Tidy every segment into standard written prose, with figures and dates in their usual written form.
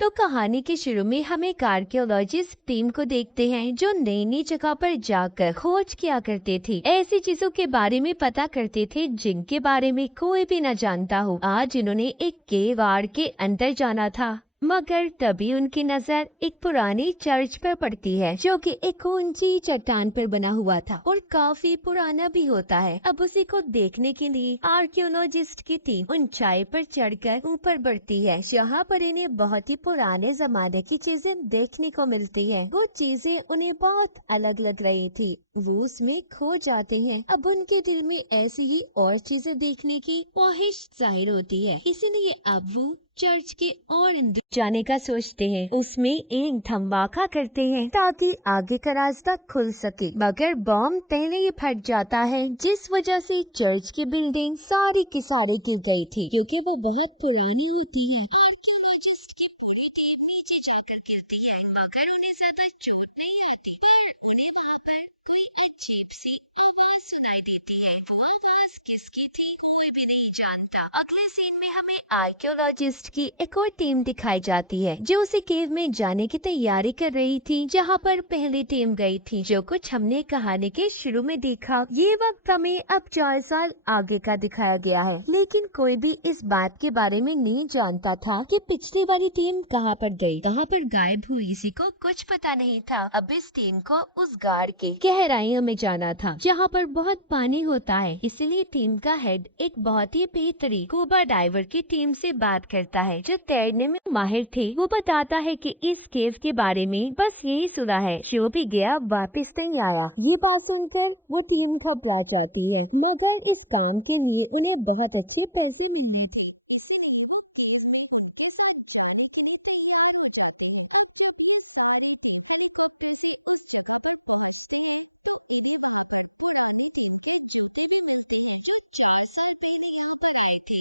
तो कहानी के शुरू में हम एक आर्कियोलॉजिस्ट टीम को देखते हैं जो नई नई जगह पर जाकर खोज किया करते थे, ऐसी चीजों के बारे में पता करते थे जिनके बारे में कोई भी न जानता हो। आज इन्होंने एक केव आड़ के अंदर जाना था, मगर तभी उनकी नजर एक पुरानी चर्च पर पड़ती है जो कि एक ऊंची चट्टान पर बना हुआ था और काफी पुराना भी होता है। अब उसी को देखने के लिए आर्कियोलॉजिस्ट की टीम ऊंचाई पर चढ़कर ऊपर बढ़ती है, जहाँ पर इन्हें बहुत ही पुराने जमाने की चीजें देखने को मिलती है। वो चीजें उन्हें बहुत अलग लग रही थी, वो उसमें खो जाते हैं। अब उनके दिल में ऐसी ही और चीजें देखने की ख्वाहिश जाहिर होती है, इसीलिए अब वो चर्च के और अंदर जाने का सोचते हैं। उसमें एक धमाका करते हैं ताकि आगे का रास्ता खुल सके, मगर बॉम्ब पहले ही फट जाता है, जिस वजह से चर्च की बिल्डिंग सारी की सारी गिर गई थी, क्योंकि वो बहुत पुरानी होती है। आर्कियोलॉजिस्ट की पूरी टीम नीचे जाकर गिरती है, मगर उन्हें ज्यादा चोट नहीं आती, पर उन्हें वहाँ पर कोई अजीब सी आवाज सुनाई देती है। वो आवाज किसकी थी कोई भी नहीं जानता। अगले सीन में हमें आर्कियोलॉजिस्ट की एक और टीम दिखाई जाती है जो उसी केव में जाने की तैयारी कर रही थी जहाँ पर पहली टीम गई थी, जो कुछ हमने कहानी के शुरू में देखा। ये वक्त हमें अब 4 साल आगे का दिखाया गया है, लेकिन कोई भी इस बात के बारे में नहीं जानता था कि पिछली वाली टीम कहाँ पर गई, कहाँ पर गायब हुई, इसी को कुछ पता नहीं था। अब इस टीम को उस गाड़ के गहराइयों में जाना था जहाँ पर बहुत पानी होता है, इसलिए टीम का हेड एक बहुत ही बेहतरीन स्कूबा डाइवर की टीम से बात करता है जो तैरने में माहिर थे। वो बताता है कि इस केव के बारे में बस यही सुना है, जो भी गया वापस नहीं आया। ये बात सुनकर वो टीम घबरा जाती है, मगर इस काम के लिए उन्हें बहुत अच्छे पैसे मिलने थे।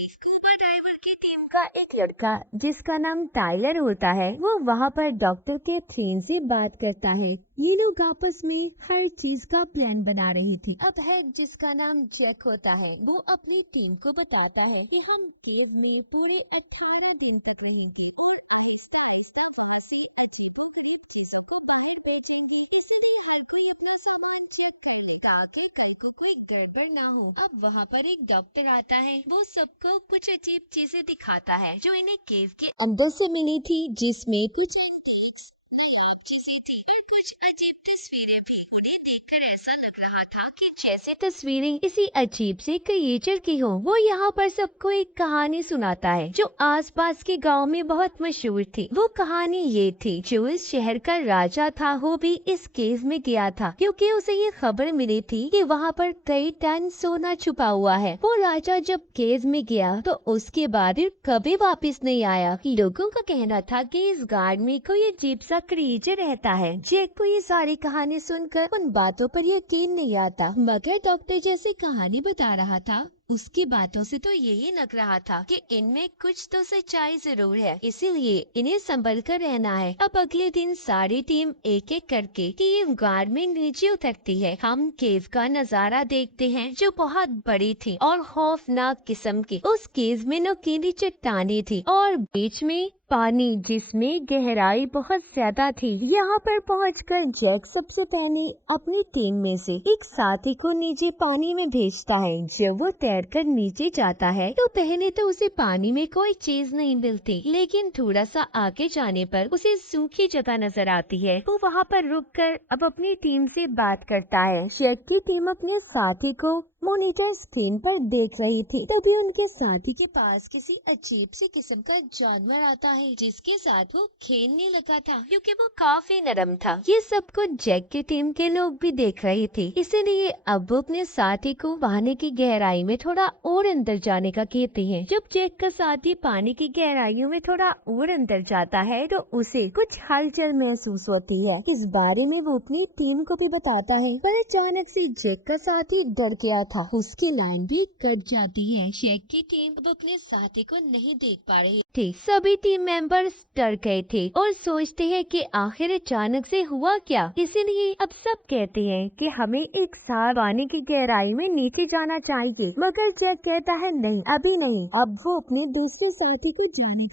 स्कूबा डाइवर की टीम का एक लड़का जिसका नाम टाइलर होता है, वो वहाँ पर डॉक्टर कैथरीन से बात करता है। ये लोग आपस में हर चीज का प्लान बना रही थी। अब हेड जिसका नाम जैक होता है, वो अपनी टीम को बताता है कि हम केव में पूरे 18 दिन तक रहेंगे और आहिस्ता आहिस्ता वहाँ से अजीबोगरीब चीजों को बाहर बेचेंगे, इसलिए हर कोई अपना सामान चेक कर ले ताकि कल को कोई गड़बड़ ना हो। अब वहाँ पर एक डॉक्टर आता है, वो सबको कुछ अजीब चीजें दिखाता है जो इन्हें केव के अंदर से मिली थी, जिसमें कुछ चीजें थी और कुछ अजीब तस्वीरें भी। उन्हें देखकर ऐसा लग रहा था कि जैसे तस्वीरें किसी अजीब से क्रिएचर की हो। वो यहाँ पर सबको एक कहानी सुनाता है जो आसपास के गांव में बहुत मशहूर थी। वो कहानी ये थी, जो इस शहर का राजा था वो भी इस केव में गया था, क्योंकि उसे ये खबर मिली थी कि वहाँ पर कई टन सोना छुपा हुआ है। वो राजा जब केव में गया तो उसके बाद फिर कभी वापस नहीं आया। लोगों का कहना था कि इस गार्ड में कोई अजीब सा क्रिएचर रहता है। जैक को ये सारी कहानी सुनकर उन बातों पर यकीन नहीं आता, मगर डॉक्टर जैसे कहानी बता रहा था उसकी बातों से तो यही लग रहा था कि इनमें कुछ तो सच्चाई जरूर है, इसीलिए इन्हें संभल कर रहना है। अब अगले दिन सारी टीम एक एक करके केव गार्ड में नीचे उतरती है। हम केव का नजारा देखते हैं जो बहुत बड़ी थी और खौफनाक किस्म की। उस केव में नुकीली चट्टानें थी और बीच में पानी जिसमें गहराई बहुत ज्यादा थी। यहाँ पर पहुंचकर जैक सबसे पहले अपनी टीम में से एक साथी को नीचे पानी में भेजता है। जब वो तैरकर नीचे जाता है तो पहले तो उसे पानी में कोई चीज नहीं मिलती, लेकिन थोड़ा सा आगे जाने पर उसे सूखी जगह नजर आती है। वो वहाँ पर रुककर अब अपनी टीम से बात करता है। जैक की टीम अपने साथी को मॉनिटर स्क्रीन पर देख रही थी, तभी उनके साथी के पास किसी अजीब सी किस्म का जानवर आता है जिसके साथ वो खेलने लगा था, क्योंकि वो काफी नरम था। ये सब कुछ जैक की टीम के लोग भी देख रहे थे, इसीलिए अब वो अपने साथी को पानी की गहराई में थोड़ा और अंदर जाने का कहते हैं। जब जैक का साथी पानी की गहराइयों में थोड़ा और अंदर जाता है तो उसे कुछ हलचल महसूस होती है। इस बारे में वो अपनी टीम को भी बताता है, पर अचानक से जैक का साथी डर गया था, उसकी लाइन भी कट जाती है। जैक की टीम अब अपने साथी को नहीं देख पा रही थी। सभी टीम मेंबर्स डर गए थे और सोचते हैं कि आखिर अचानक से हुआ क्या। इसीलिए अब सब कहते हैं कि हमें एक साथ पानी की गहराई में नीचे जाना चाहिए, मगर जैक कहता है नहीं, अभी नहीं। अब वो अपने दूसरे साथी को जाने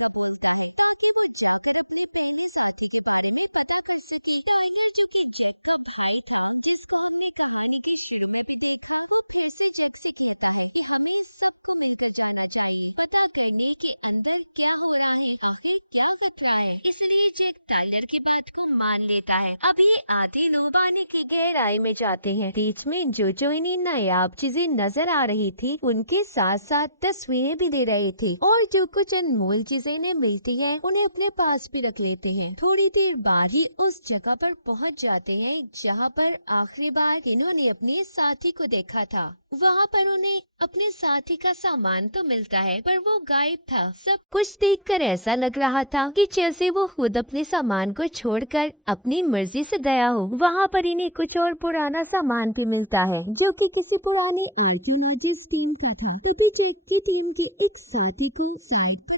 फिर से जैक से कहता है कि हमें सबको मिलकर जाना चाहिए, पता करने के अंदर क्या हो रहा है, आखिर क्या खतरा है। इसलिए जैक टाइलर की बात को मान लेता है। अब ये आधे लोग पानी की गहराई में जाते हैं। बीच में जो इन्हें नायाब चीजें नजर आ रही थी, उनके साथ साथ तस्वीरें भी दे रहे थे, और जो कुछ अनमोल चीजें इन्हें मिलती है उन्हें अपने पास भी रख लेते हैं। थोड़ी देर बाद ही उस जगह पर पहुंच जाते हैं जहां पर आखिरी बार इन्होंने अपने साथी को देखा था। वहां पर उन्हें अपने साथी का सामान तो मिलता है, पर वो गायब था। सब कुछ देखकर ऐसा लग रहा था कि जैसे वो खुद अपने सामान को छोड़कर अपनी मर्जी से गया हो। वहां पर इन्हें कुछ और पुराना सामान भी मिलता है, जो कि किसी पुराने आर्कियोलॉजिस्ट टीम का था। तभी जैक की टीम के एक साथी को साथ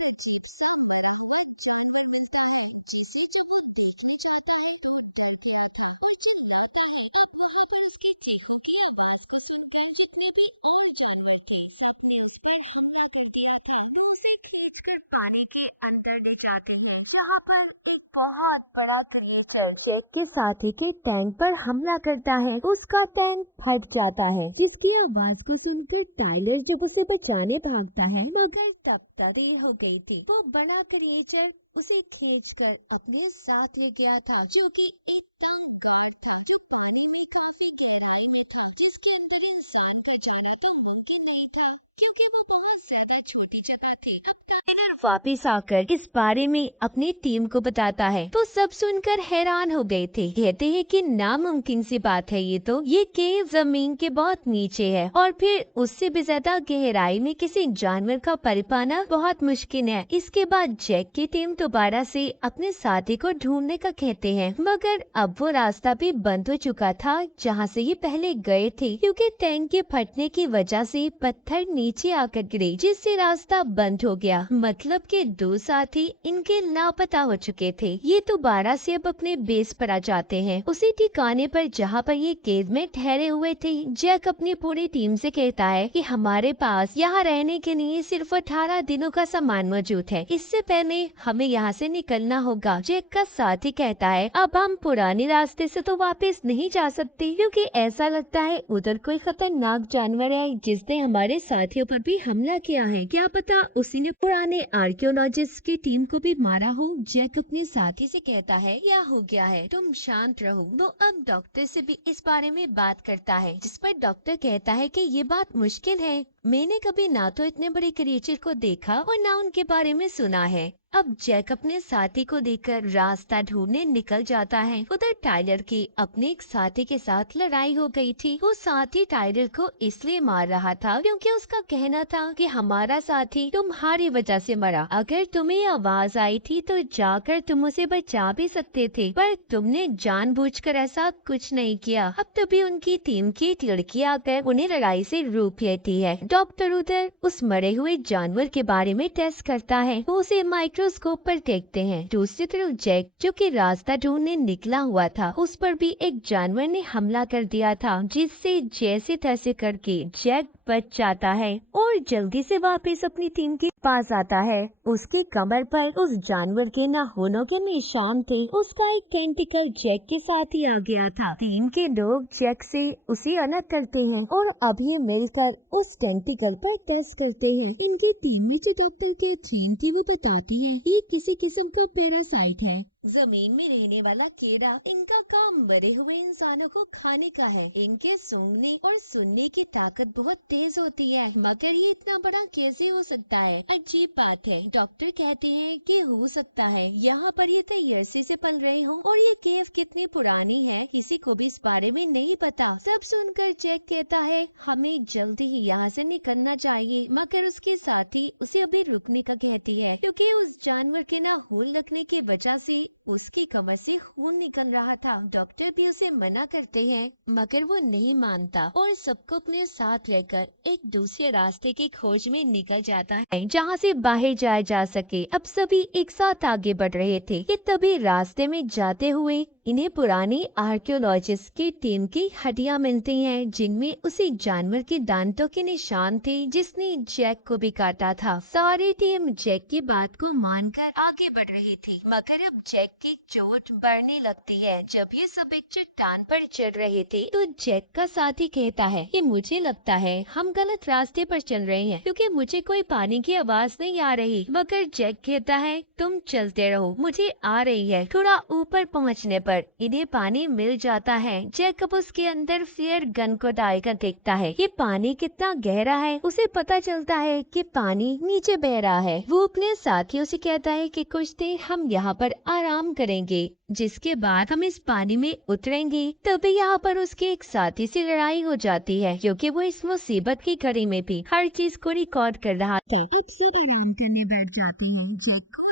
पानी के अंदर ले जाते हैं, जहाँ पर एक बहुत बड़ा क्रिएचर जैक के साथी के टैंक पर हमला करता है। उसका टैंक फट जाता है, जिसकी आवाज को सुनकर टाइलर जब उसे बचाने भागता है, मगर तब तक देर हो गई थी। वो बड़ा क्रिएचर उसे खींचकर अपने साथ ले गया था, जो कि एक तंग गार था, जो पानी में काफी गहराई में था, जिसके अंदर इंसान का जाना तो मुमकिन नहीं था, क्योंकि वो बहुत ज्यादा छोटी जगह थी। अब टाइलर वापिस आकर इस बारे में अपनी टीम को बताता है, तो सब सुनकर हैरान हो गए थे। कहते हैं कि नामुमकिन सी बात है ये केव जमीन के बहुत नीचे है, और फिर उससे भी ज्यादा गहराई में किसी जानवर का पल पाना बहुत मुश्किल है। इसके बाद जैक की टीम दोबारा से अपने साथी को ढूंढने का कहते हैं, मगर अब वो रास्ता भी बंद हो चुका था जहाँ से ये पहले गए थे, क्योंकि टैंक के फटने की वजह से पत्थर नीचे आकर गिरे, जिससे रास्ता बंद हो गया। मतलब के दो साथी इनके लापता हो चुके थे। ये दोबारा से अब अपने बेस पर आ जाते हैं, उसी ठिकाने पर जहाँ पर ये केव में ठहरे हुए थे। जैक अपनी पूरी टीम से कहता है कि हमारे पास यहाँ रहने के लिए सिर्फ 18 दिनों का सामान मौजूद है, इससे पहले हमें यहाँ से निकलना होगा। जैक का साथी कहता है, अब हम पुराने रास्ते से तो वापस नहीं जा सकते, क्योंकि ऐसा लगता है उधर कोई खतरनाक जानवर है जिसने हमारे साथियों पर भी हमला किया है। क्या पता उसी ने पुराने आर्कियोलॉजिस्ट की टीम को भी मारा हो। जैक अपने साथी से कहता है, क्या हो गया है, तुम शांत रहो। वो अब डॉक्टर से भी इस बारे में बात करता है, जिस पर डॉक्टर कहता है कि ये बात मुश्किल है, मैंने कभी ना तो इतने बड़े क्रिएचर को देखा और ना उनके बारे में सुना है। अब जैक अपने साथी को देखकर रास्ता ढूंढने निकल जाता है। उधर टाइलर की अपने एक साथी के साथ लड़ाई हो गई थी। वो साथी टाइलर को इसलिए मार रहा था क्योंकि उसका कहना था कि हमारा साथी तुम्हारी वजह से मरा। अगर तुम्हें आवाज आई थी तो जाकर तुम उसे बचा भी सकते थे, पर तुमने जानबूझकर ऐसा कुछ नहीं किया। अब तभी उनकी टीम की एक लड़की आकर उन्हें लड़ाई से रोक लेती है। डॉक्टर उधर उस मरे हुए जानवर के बारे में टेस्ट करता है। वो उसे माइक्रोस्कोप पर देखते हैं। दूसरी तरफ जैक, जो कि रास्ता ढूंढने निकला हुआ था, उस पर भी एक जानवर ने हमला कर दिया था, जिससे जैसे तैसे करके जैक बच जाता है और जल्दी से वापस अपनी टीम के पास आता है। उसकी कमर पर उस जानवर के नाखूनों के निशान थे। उसका एक टेंटिकल जैक के साथ ही आ गया था। टीम के लोग जैक से उसे अलग करते हैं और अब ये मिलकर उस टेंटिकल पर टेस्ट करते हैं। इनकी टीम में जो डॉक्टर कैथरीन थी, वो बताती है ये किसी किस्म का पैरासाइट है, जमीन में रहने वाला कीड़ा। इनका काम मरे हुए इंसानों को खाने का है। इनके सूंघने और सुनने की ताकत बहुत तेज होती है, मगर ये इतना बड़ा कैसे हो सकता है? अजीब बात है। डॉक्टर कहते हैं कि हो सकता है यहाँ पर ये तैयारी से पल रहे हो, और ये केव कितनी पुरानी है किसी को भी इस बारे में नहीं पता। सब सुनकर जैक कहता है हमें जल्दी ही यहाँ से निकलना चाहिए, मगर उसके साथी उसे अभी रुकने का कहती है, क्योंकि उस जानवर के नाखून लगने की वजह से उसकी कमर से खून निकल रहा था। डॉक्टर भी उसे मना करते हैं, मगर वो नहीं मानता और सबको अपने साथ लेकर एक दूसरे रास्ते की खोज में निकल जाता है, जहाँ से बाहर जाया जा सके। अब सभी एक साथ आगे बढ़ रहे थे कि तभी रास्ते में जाते हुए इन्हें पुरानी आर्कियोलॉजिस्ट की टीम की हड्डियां मिलती हैं, जिनमें उसी जानवर के दांतों के निशान थे जिसने जैक को भी काटा था। सारी टीम जैक की बात को मानकर आगे बढ़ रही थी, मगर अब जैक जैक की चोट बढ़ने लगती है। जब ये सब एक चट्टान पर चढ़ रहे थे तो जैक का साथी कहता है कि मुझे लगता है हम गलत रास्ते पर चल रहे हैं क्योंकि मुझे कोई पानी की आवाज नहीं आ रही। मगर जैक कहता है तुम चलते रहो, मुझे आ रही है। थोड़ा ऊपर पहुंचने पर इन्हें पानी मिल जाता है। जैक अब उसके अंदर फ्लेयर गन को डालकर देखता है कि पानी कितना गहरा है। उसे पता चलता है कि पानी नीचे बह रहा है। वो अपने साथियों से कहता है कि कुछ देर हम यहाँ पर आराम करेंगे, जिसके बाद हम इस पानी में उतरेंगे। तभी यहाँ पर उसके एक साथी से लड़ाई हो जाती है क्योंकि वो इस मुसीबत की घड़ी में भी हर चीज को रिकॉर्ड कर रहा था। एक सीधी आराम करने बैठ जाते हैं। जैक को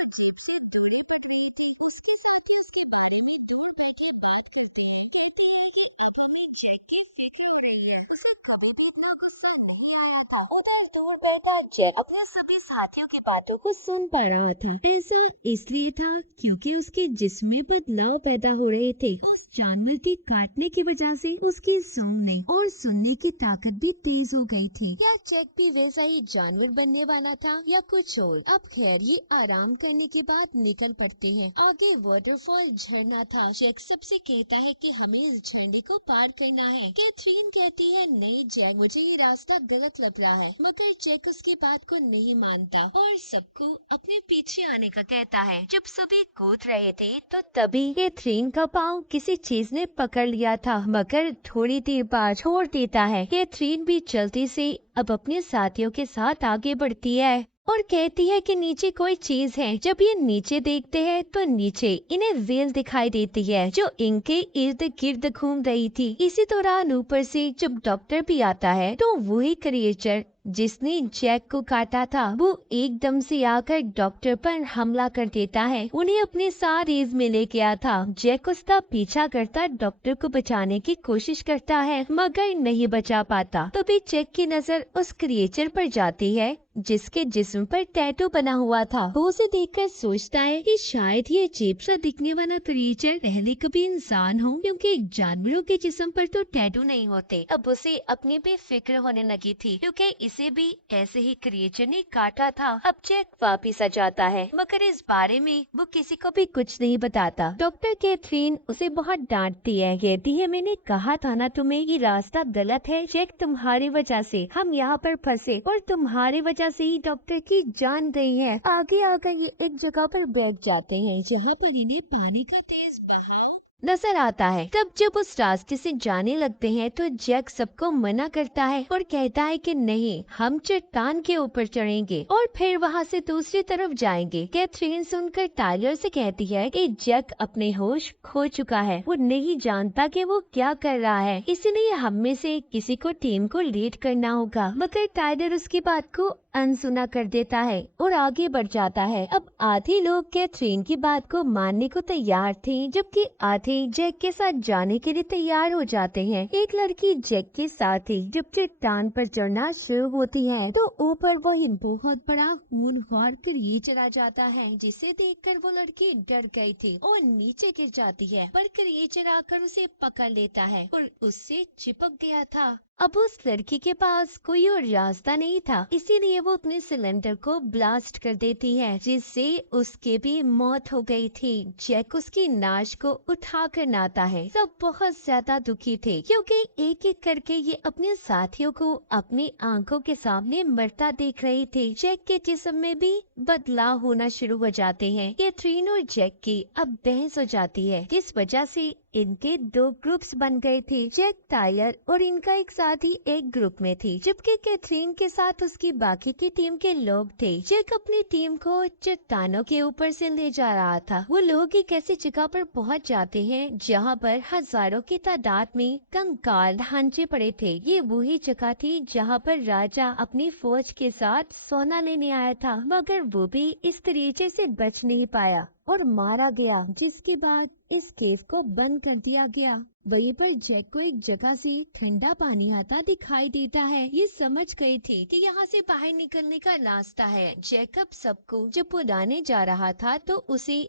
उधर दूर बैठा जैक अपने सभी साथियों की बातों को सुन पा रहा था। ऐसा इसलिए था क्योंकि उसके जिस्म में बदलाव पैदा हो रहे थे। उस जानवर के काटने की वजह से उसकी सूंघने और सुनने की ताकत भी तेज हो गई थी। क्या जैक भी वैसा ही जानवर बनने वाला था या कुछ और? अब खैर ये आराम करने के बाद निकल पड़ते हैं। आगे वाटरफॉल झरना था। जैक सबसे कहता है कि हमें इस झरने को पार करना है। कैथरीन कहती है नहीं जैक, मुझे ये रास्ता गलत लग रहा है। मगर जैक उसकी बात को नहीं मानता और सबको अपने पीछे आने का कहता है। जब सभी कूद रहे थे तो तभी कैथरीन का पाँव किसी चीज ने पकड़ लिया था, मगर थोड़ी देर बाद छोड़ देता है। कैथरीन भी जल्दी से अब अपने साथियों के साथ आगे बढ़ती है और कहती है कि नीचे कोई चीज है। जब ये नीचे देखते हैं तो नीचे इन्हें व्हेल दिखाई देती है जो इनके इर्द गिर्द घूम रही थी। इसी दौरान ऊपर से जब डॉक्टर भी आता है तो वही क्रिएचर जिसने जैक को काटा था वो एकदम से आकर डॉक्टर पर हमला कर देता है। उन्हें अपने साथ रेस में लेके आया था। जैक उसका पीछा करता डॉक्टर को बचाने की कोशिश करता है मगर नहीं बचा पाता। तभी जैक की नजर उस क्रिएचर पर जाती है जिसके जिस्म पर टैटू बना हुआ था। वो उसे देखकर सोचता है कि शायद ये अजीब सा दिखने वाला क्रिएचर पहले कभी इंसान हो, क्योंकि जानवरों के जिस्म पर तो टैटू नहीं होते। अब उसे अपनी भी फिक्र होने लगी थी क्योंकि इसे भी ऐसे ही क्रिएचर ने काटा था। अब जैक वापिस आ जाता है मगर इस बारे में वो किसी को भी कुछ नहीं बताता। डॉक्टर कैथरीन उसे बहुत डांटती है। कहती है मैंने कहा था ना तुम्हें ये रास्ता गलत है। जैक तुम्हारी वजह से हम यहाँ पर फंसे और तुम्हारी वजह से ही डॉक्टर की जान गई है। आगे आकर ये एक जगह पर बैठ जाते हैं जहाँ पर इन्हें पानी का तेज बहाव नजर आता है। तब जब उस रास्ते से जाने लगते हैं तो जैक सबको मना करता है और कहता है कि नहीं, हम चट्टान के ऊपर चढ़ेंगे और फिर वहाँ से दूसरी तरफ जाएंगे। कैथरीन सुनकर टाइलर से कहती है कि जैक अपने होश खो चुका है, वो नहीं जानता कि वो क्या कर रहा है, इसलिए हम में से किसी को टीम को लीड करना होगा। मगर टाइलर उसकी बात को अनसुना कर देता है और आगे बढ़ जाता है। अब आधे लोग कैथरीन की बात को मानने को तैयार थे जबकि आधे जैक के साथ जाने के लिए तैयार हो जाते हैं। एक लड़की जैक के साथ थी। जब चट्टान पर चढ़ना शुरू होती है तो ऊपर वही बहुत बड़ा खूंखार क्रिएचर आ जाता है जिसे देखकर वो लड़की डर गई थी और नीचे गिर जाती है। पर क्रिएचर आकर उसे पकड़ लेता है और उससे चिपक गया था। अब उस लड़की के पास कोई और रास्ता नहीं था, इसीलिए वो अपने सिलेंडर को ब्लास्ट कर देती है जिससे उसके भी मौत हो गई थी। जैक उसकी नाश को उठा कर नाता है। सब बहुत ज्यादा दुखी थे क्योंकि एक एक करके ये अपने साथियों को अपनी आंखों के सामने मरता देख रहे थे। जैक के जिस्म में भी बदलाव होना शुरू हो जाते हैं। कैथरीन और जैक की अब बहस हो जाती है जिस वजह से इनके दो ग्रुप्स बन गए थे। जैक, टाइलर और इनका एक साथी एक ग्रुप में थी जबकि कैथरीन के साथ उसकी बाकी की टीम के लोग थे। जैक अपनी टीम को चट्टानों के ऊपर से ले जा रहा था। वो लोग एक ऐसी जगह पर पहुंच जाते हैं जहां पर हजारों की तादाद में कंकाल ढांचे पड़े थे। ये वही जगह थी जहां पर राजा अपनी फौज के साथ सोना लेने आया था, मगर वो भी इस तरीके से बच नहीं पाया और मारा गया, जिसके बाद इस केव को बंद कर दिया गया। वहीं पर जैक को एक जगह से ठंडा पानी आता दिखाई देता है। ये समझ गई थी कि यहाँ से बाहर निकलने का रास्ता है। जैक अब सबको जब बुलाने जा रहा था तो उसे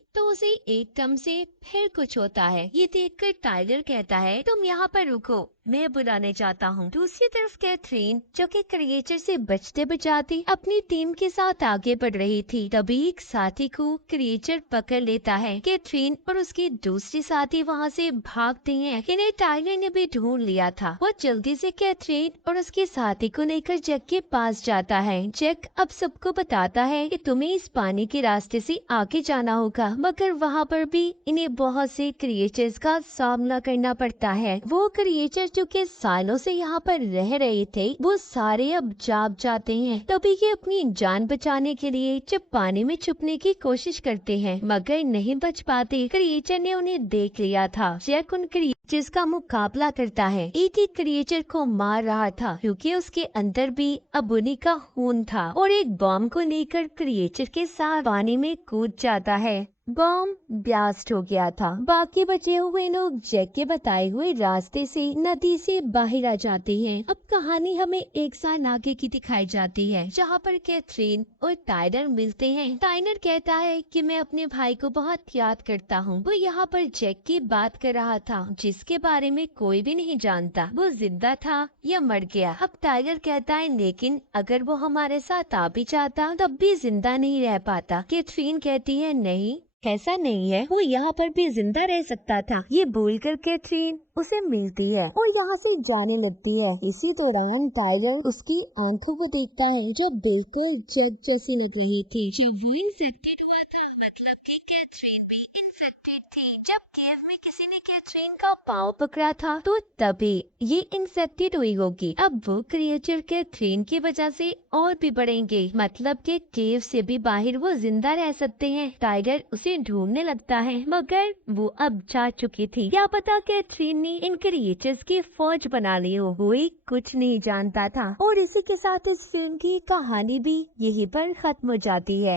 एकदम से फिर कुछ होता है। ये देखकर टाइलर कहता है, तुम यहाँ पर रुको, मैं बुलाने जाता हूँ। दूसरी तरफ कैथरीन, जो कि क्रिएचर से बचते बचाते अपनी टीम के साथ आगे बढ़ रही थी, तभी एक साथी को क्रिएचर पकड़ लेता है। कैथरीन और उसके दूसरे साथी वहाँ से भागते हैं। इन्हें टाइलर ने भी ढूंढ लिया था। वो जल्दी से कैथरीन और उसके साथी को लेकर जैक के पास जाता है। जैक अब सबको बताता है कि तुम्हें इस पानी के रास्ते से आगे जाना होगा, मगर वहाँ पर भी इन्हें बहुत से क्रिएचर्स का सामना करना पड़ता है। वो क्रिएचर जो कि सालों से यहाँ पर रह रहे थे, वो सारे अब जाग जाते हैं। तभी ये अपनी जान बचाने के लिए जब पानी में छुपने की कोशिश करते हैं, मगर नहीं बच पाते। क्रिएचर ने उन्हें देख लिया था। जैक उन क्रिएचर्स का मुकाबला करता है। एक एक क्रिएचर को मार रहा था, क्योंकि उसके अंदर भी अब उन्हीं का खून था, और एक बॉम्ब को लेकर क्रिएचर के साथ पानी में कूद जाता है। बॉम्ब ब्लास्ट हो गया था। बाकी बचे हुए लोग जैक के बताए हुए रास्ते से नदी से बाहर आ जाते हैं। अब कहानी हमें एक साल आगे की दिखाई जाती है, जहाँ पर कैथरीन और टाइलर मिलते हैं। टाइलर कहता है कि मैं अपने भाई को बहुत याद करता हूँ। वो यहाँ पर जैक की बात कर रहा था, जिसके बारे में कोई भी नहीं जानता वो जिंदा था या मर गया। अब टाइलर कहता है, लेकिन अगर वो हमारे साथ आ भी जाता तब भी जिंदा नहीं रह पाता। कैथरीन कहती है, नहीं, ऐसा नहीं है, वो यहाँ पर भी जिंदा रह सकता था। ये बोलकर कैथरीन उसे मिलती है और यहाँ से जाने लगती है। इसी दौरान टाइलर उसकी आंखों को देखता है, जो बिल्कुल जग जैसी लग रही थी। जब वो इंफेक्टेड हुआ था, मतलब कि कैथरीन भी इंफेक्टेड थी। जब केव में किसी ने कैथरीन का पाँव पकड़ा था, तो तभी ये इंफेक्टेड हुई होगी। अब वो क्रिएचर कैथरीन की वजह से और भी बढ़ेंगे, मतलब कि केव से भी बाहर वो जिंदा रह सकते हैं। टाइलर उसे ढूंढने लगता है, मगर वो अब जा चुकी थी। क्या पता कैथरीन ने इन क्रिएचर्स की फौज बना ली हो, कोई कुछ नहीं जानता था। और इसी के साथ इस फिल्म की कहानी भी यहीं पर खत्म हो जाती है।